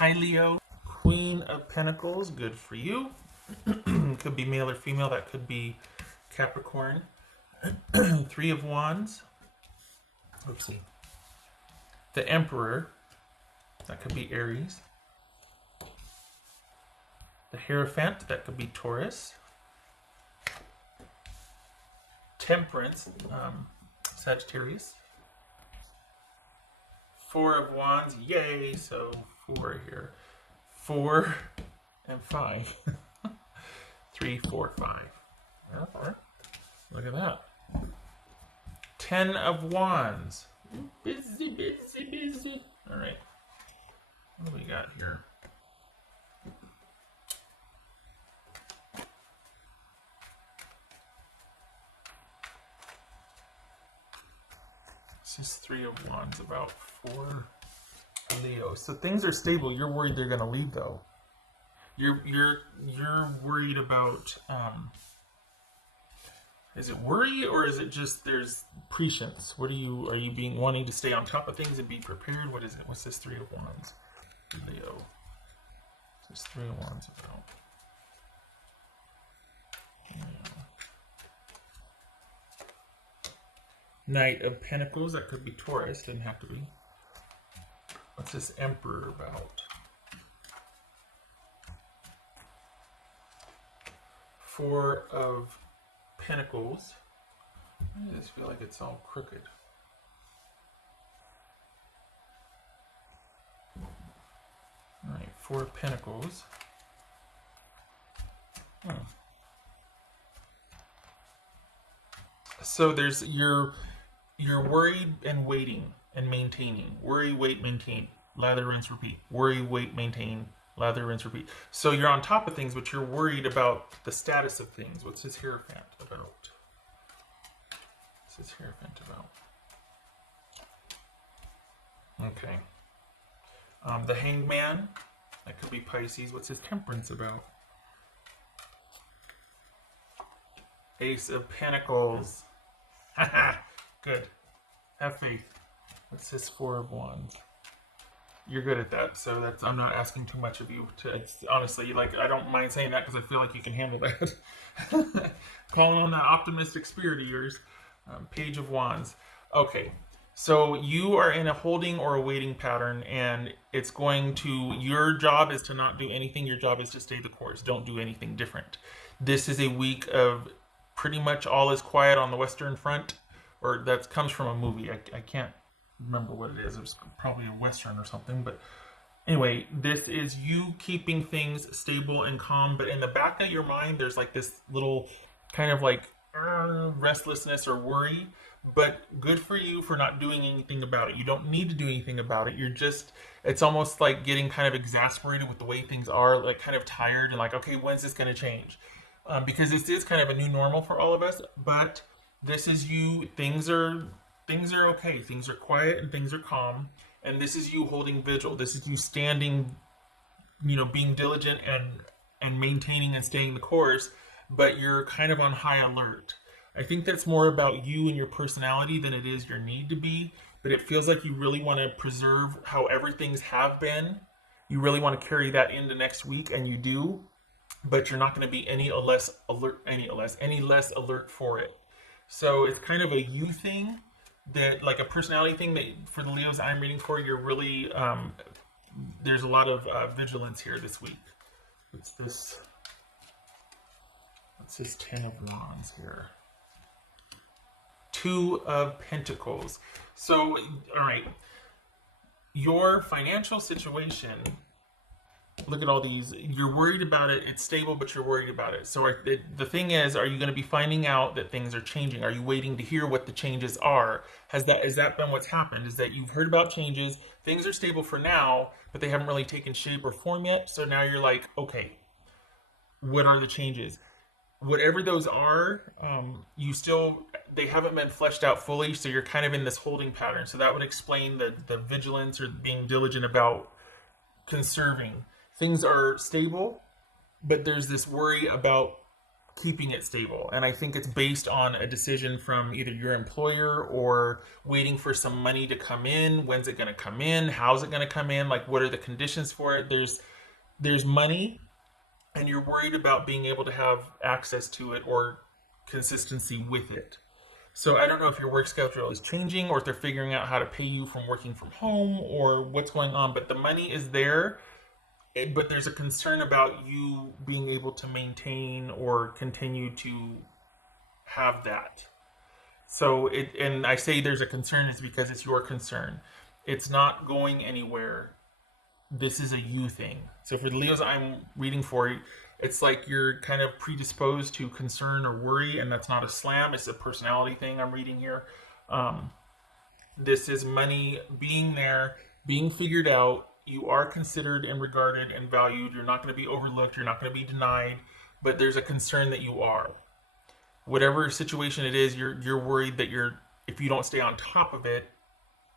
Hi, Leo. Queen of Pentacles, good for you. Could be male or female. That could be Capricorn. Three of Wands. Oopsie. The Emperor. That could be Aries. The Hierophant. That could be Taurus. Temperance. Sagittarius. Four of Wands. Yay! So 4 here. 4 and 5. 3, 4, 5. Okay. Look at that. 10 of Wands. Busy, busy, busy. All right. What do we got here? This is 3 of Wands about for Leo. So things are stable. You're worried they're going to leave, though. You're worried about. Is it worry or is it just there's prescience? What are you wanting to stay on top of things and be prepared? What is it? What's this 3 of Wands? Leo. What's this 3 of Wands about? Knight of Pentacles, that could be Taurus, didn't have to be. What's this Emperor about? 4 of Pentacles. I just feel like it's all crooked. Alright, 4 of Pentacles. So there's you're worried and waiting and maintaining. Worry, wait, maintain. Lather, rinse, repeat. Worry, wait, maintain. Lather, rinse, repeat. So you're on top of things, but you're worried about the status of things. What's this Hierophant about? What's this Hierophant about? Okay. The Hanged Man. That could be Pisces. What's his Temperance about? Ace of Pentacles. Good. Have faith. What's this 4 of Wands? You're good at that, so that's I'm not asking too much of you. It's honestly, like, I don't mind saying that because I feel like you can handle that. Calling on that optimistic spirit of yours. Page of Wands. Okay, so you are in a holding or a waiting pattern, and it's going to. Your job is to not do anything. Your job is to stay the course. Don't do anything different. This is a week of pretty much all is quiet on the Western Front, or that comes from a movie. I can't remember what it is. It was probably a Western or something. But anyway, this is you keeping things stable and calm. But in the back of your mind, there's like this little kind of like restlessness or worry. But good for you for not doing anything about it. You don't need to do anything about it. You're just, it's almost like getting kind of exasperated with the way things are, like kind of tired and like, okay, when's this going to change? Because this is kind of a new normal for all of us, but this is you. Things are okay. Things are quiet and things are calm, and this is you holding vigil. This is you standing, being diligent and maintaining and staying the course, but you're kind of on high alert. I think that's more about you and your personality than it is your need to be, but it feels like you really want to preserve however things have been. You really want to carry that into next week, and you do. But you're not going to be any less alert for it. So it's kind of a you thing, that like a personality thing that for the Leos I'm reading for, you're really there's a lot of vigilance here this week. What's this 10 of Wands here? 2 of Pentacles. So all right, your financial situation. Look at all these. You're worried about it. It's stable, but you're worried about it. So the thing is, are you going to be finding out that things are changing? Are you waiting to hear what the changes are? Has that been what's happened? Is that you've heard about changes? Things are stable for now, but they haven't really taken shape or form yet. So now you're like, okay, what are the changes? Whatever those are, they haven't been fleshed out fully. So you're kind of in this holding pattern. So that would explain the vigilance or being diligent about conserving. Things are stable, but there's this worry about keeping it stable. And I think it's based on a decision from either your employer or waiting for some money to come in. When's it going to come in? How's it going to come in? Like, what are the conditions for it? There's money, and you're worried about being able to have access to it or consistency with it. So I don't know if your work schedule is changing or if they're figuring out how to pay you from working from home or what's going on, but the money is there. But there's a concern about you being able to maintain or continue to have that. So and I say there's a concern is because it's your concern. It's not going anywhere. This is a you thing. So for the Leos I'm reading for, it's like you're kind of predisposed to concern or worry, and that's not a slam. It's a personality thing I'm reading here. Um, this is money being there, being figured out. You are considered and regarded and valued. You're not going to be overlooked. You're not going to be denied. But there's a concern that you are. Whatever situation it is, you're worried that if you don't stay on top of it,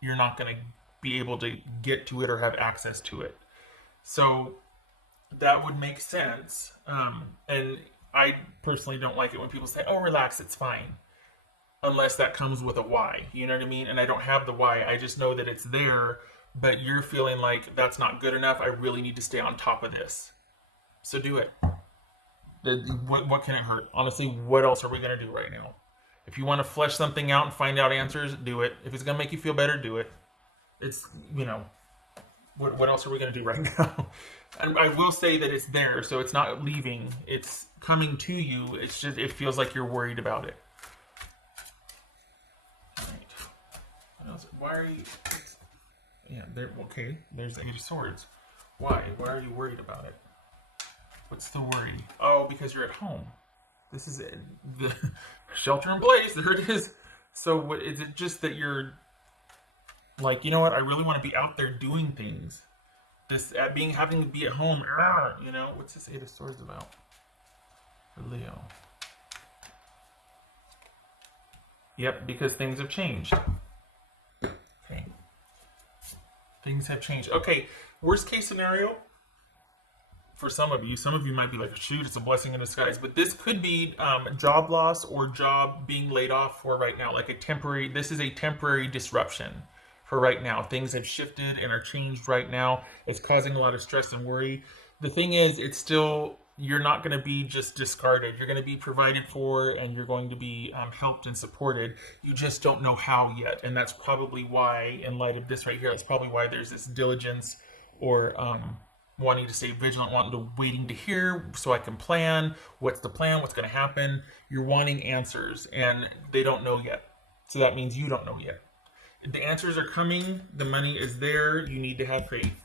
you're not going to be able to get to it or have access to it. So that would make sense. And I personally don't like it when people say, "Oh, relax, it's fine," unless that comes with a why. You know what I mean? And I don't have the why. I just know that it's there, but you're feeling like that's not good enough. I really need to stay on top of this. So do it. What can it hurt? Honestly, what else are we going to do right now? If you want to flesh something out and find out answers, do it. If it's going to make you feel better, do it. It's, what else are we going to do right now? And I will say that it's there, so it's not leaving. It's coming to you. It's just, it feels like you're worried about it. All right. What else? Why are you... Yeah, okay, there's the Eight of Swords. Why? Why are you worried about it? What's the worry? Oh, because you're at home. This is it. The shelter in place. There it is. So what, is it just that you're like, you know what? I really want to be out there doing things. This having to be at home. What's this Eight of Swords about? For Leo. Yep, because things have changed. Okay. Things have changed. Okay, worst case scenario for some of you might be like, shoot, it's a blessing in disguise. But this could be job loss or job being laid off for right now. Like this is a temporary disruption for right now. Things have shifted and are changed right now. It's causing a lot of stress and worry. The thing is, you're not going to be just discarded. You're going to be provided for and you're going to be helped and supported. You just don't know how yet. And that's probably why, in light of this right here, that's probably why there's this diligence or wanting to stay vigilant, waiting to hear so I can plan. What's the plan? What's going to happen? You're wanting answers and they don't know yet. So that means you don't know yet. The answers are coming. The money is there. You need to have faith.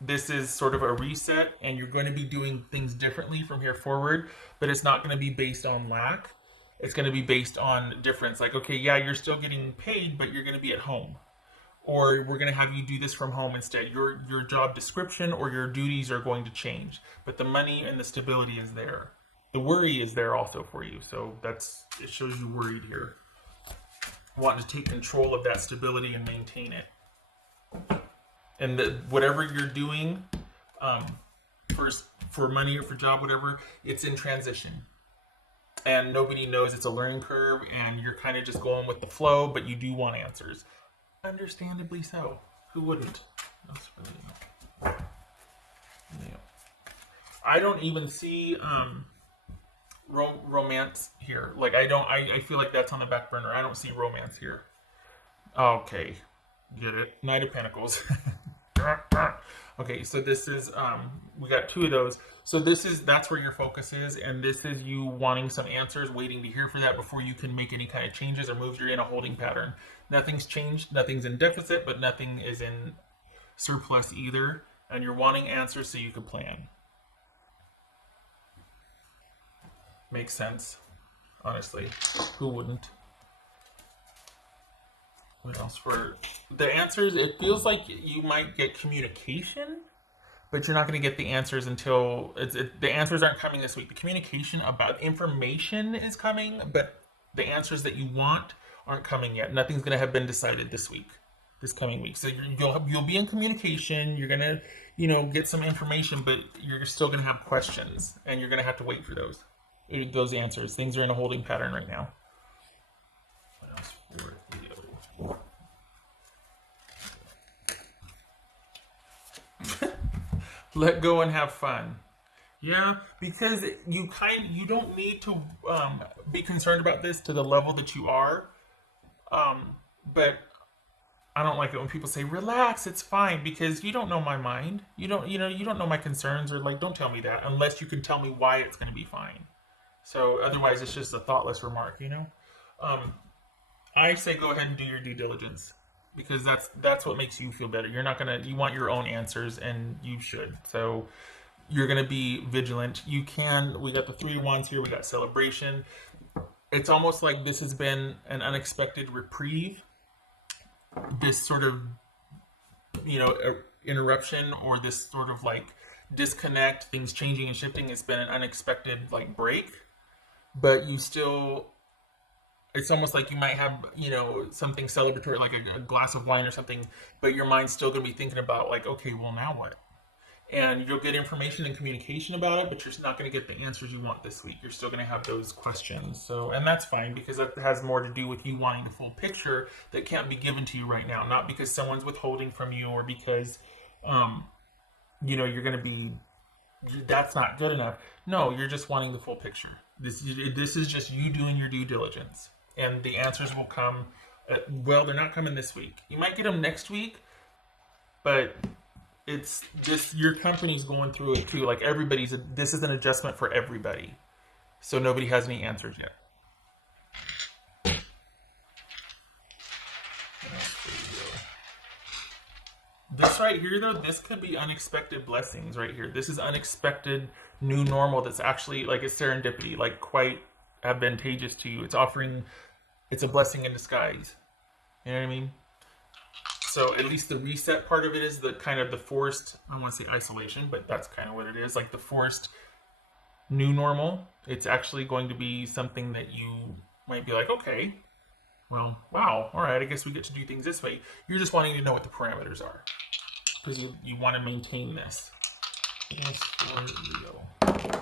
This is sort of a reset and you're going to be doing things differently from here forward, but it's not going to be based on lack. It's going to be based on difference. Like, okay, yeah, you're still getting paid, but you're going to be at home. Or we're going to have you do this from home instead. Your job description or your duties are going to change, but the money and the stability is there. The worry is there also for you. So it shows you worried here. Wanting to take control of that stability and maintain it. And whatever you're doing for money or for job, whatever, it's in transition. And nobody knows, it's a learning curve and you're kind of just going with the flow, but you do want answers. Understandably so. Who wouldn't? That's really... Yeah. I don't even see romance here. Like I feel like that's on the back burner. I don't see romance here. Okay. Get it? Knight of Pentacles. Okay, so this is we got two of those. So that's where your focus is, and this is you wanting some answers, waiting to hear for that before you can make any kind of changes or moves. You're in a holding pattern. Nothing's changed, nothing's in deficit, but nothing is in surplus either, and you're wanting answers so you can plan. Makes sense, honestly. Who wouldn't? What else for the answers? It feels like you might get communication, but you're not going to get the answers until the answers aren't coming this week. The communication about information is coming, but the answers that you want aren't coming yet. Nothing's going to have been decided this coming week. So you'll be in communication. You're going to, get some information, but you're still going to have questions, and you're going to have to wait for those. those answers. Things are in a holding pattern right now. What else for Leo? Let go and have fun. Yeah, because you don't need to be concerned about this to the level that you are. But I don't like it when people say relax, it's fine, because you don't know my mind. You don't know my concerns, or like, don't tell me that unless you can tell me why it's going to be fine. So otherwise, it's just a thoughtless remark. I say go ahead and do your due diligence, because that's what makes you feel better. You want your own answers, and you should. So you're gonna be vigilant. We got the 3 wands here. We got celebration. It's almost like this has been an unexpected reprieve. This sort of, interruption, or this sort of like disconnect, things changing and shifting, has been an unexpected like break. But it's almost like you might have, something celebratory, like a glass of wine or something, but your mind's still going to be thinking about like, okay, well, now what? And you'll get information and communication about it, but you're not going to get the answers you want this week. You're still going to have those questions. And that's fine, because that has more to do with you wanting the full picture that can't be given to you right now. Not because someone's withholding from you, or because, you're going to be, that's not good enough. No, you're just wanting the full picture. This is just you doing your due diligence. And the answers will come, they're not coming this week. You might get them next week, but it's just your company's going through it too. Like this is an adjustment for everybody. So nobody has any answers yet. This right here, though, this could be unexpected blessings right here. This is unexpected new normal that's actually like a serendipity, like quite advantageous to you. It's a blessing in disguise. You know what I mean? So at least the reset part of it is the kind of the forced, I don't want to say isolation, but that's kind of what it is, like the forced new normal. It's actually going to be something that you might be like, okay, well, wow, all right, I guess we get to do things this way. You're just wanting to know what the parameters are, because you want to maintain this. Yes, for Leo.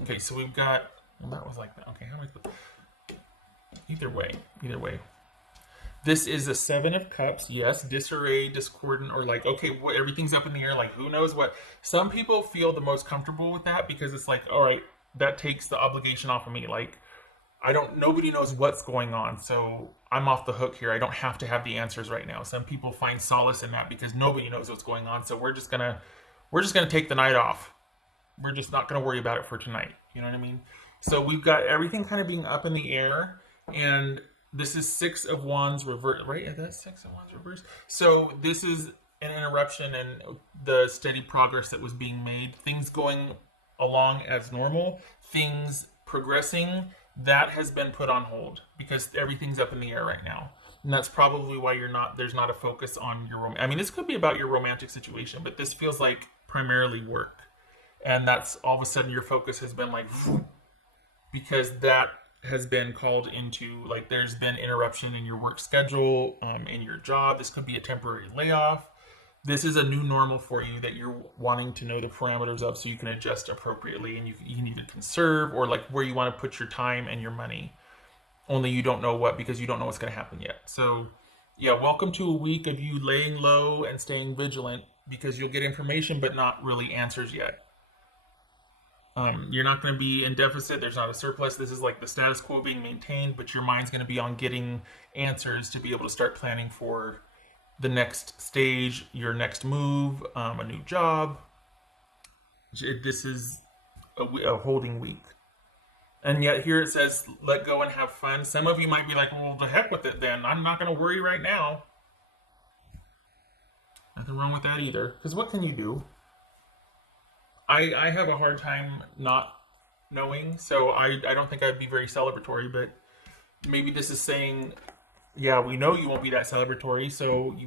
Okay, so we've got, well, that was like that. Okay, how am I? Either way. This is a 7 of Cups. Yes, disarray, discordant, or like, okay, everything's up in the air. Like, who knows what? Some people feel the most comfortable with that, because it's like, all right, that takes the obligation off of me. Like, nobody knows what's going on, so I'm off the hook here. I don't have to have the answers right now. Some people find solace in that, because nobody knows what's going on. So we're just gonna take the night off. We're just not gonna worry about it for tonight. You know what I mean? So we've got everything kind of being up in the air, and this is 6 of Wands reverse, right? Is that 6 of Wands reverse? So this is an interruption in the steady progress that was being made. Things going along as normal, things progressing, that has been put on hold, because everything's up in the air right now. And that's probably why there's not a focus on your this could be about your romantic situation, but this feels like primarily work. And that's all of a sudden your focus has been like, because that has been called into, like, there's been interruption in your work schedule, in your job. This could be a temporary layoff. This is a new normal for you that you're wanting to know the parameters of, so you can adjust appropriately, and you can either conserve, or like where you want to put your time and your money. Only you don't know what, because you don't know what's going to happen yet. So yeah, welcome to a week of you laying low and staying vigilant, because you'll get information but not really answers yet. You're not going to be in deficit. There's not a surplus. This is like the status quo being maintained, but your mind's going to be on getting answers to be able to start planning for the next stage, your next move, a new job. This is a holding week. And yet here it says, let go and have fun. Some of you might be like, well, the heck with it then. I'm not going to worry right now. Nothing wrong with that either. Because what can you do? I have a hard time not knowing, so I don't think I'd be very celebratory, but maybe this is saying, yeah, we know you won't be that celebratory,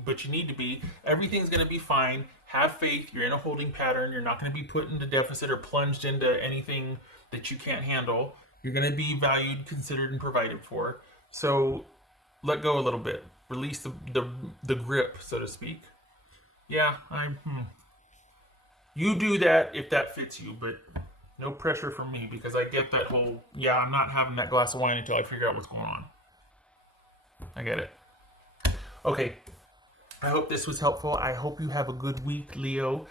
but you need to be. Everything's going to be fine. Have faith. You're in a holding pattern. You're not going to be put into deficit or plunged into anything that you can't handle. You're going to be valued, considered, and provided for. So let go a little bit. Release the grip, so to speak. Yeah, you do that if that fits you, but No pressure from me because I get that whole, yeah, I'm not having that glass of wine until I figure out what's going on. I get it. Okay. I hope this was helpful. I hope you have a good week, Leo.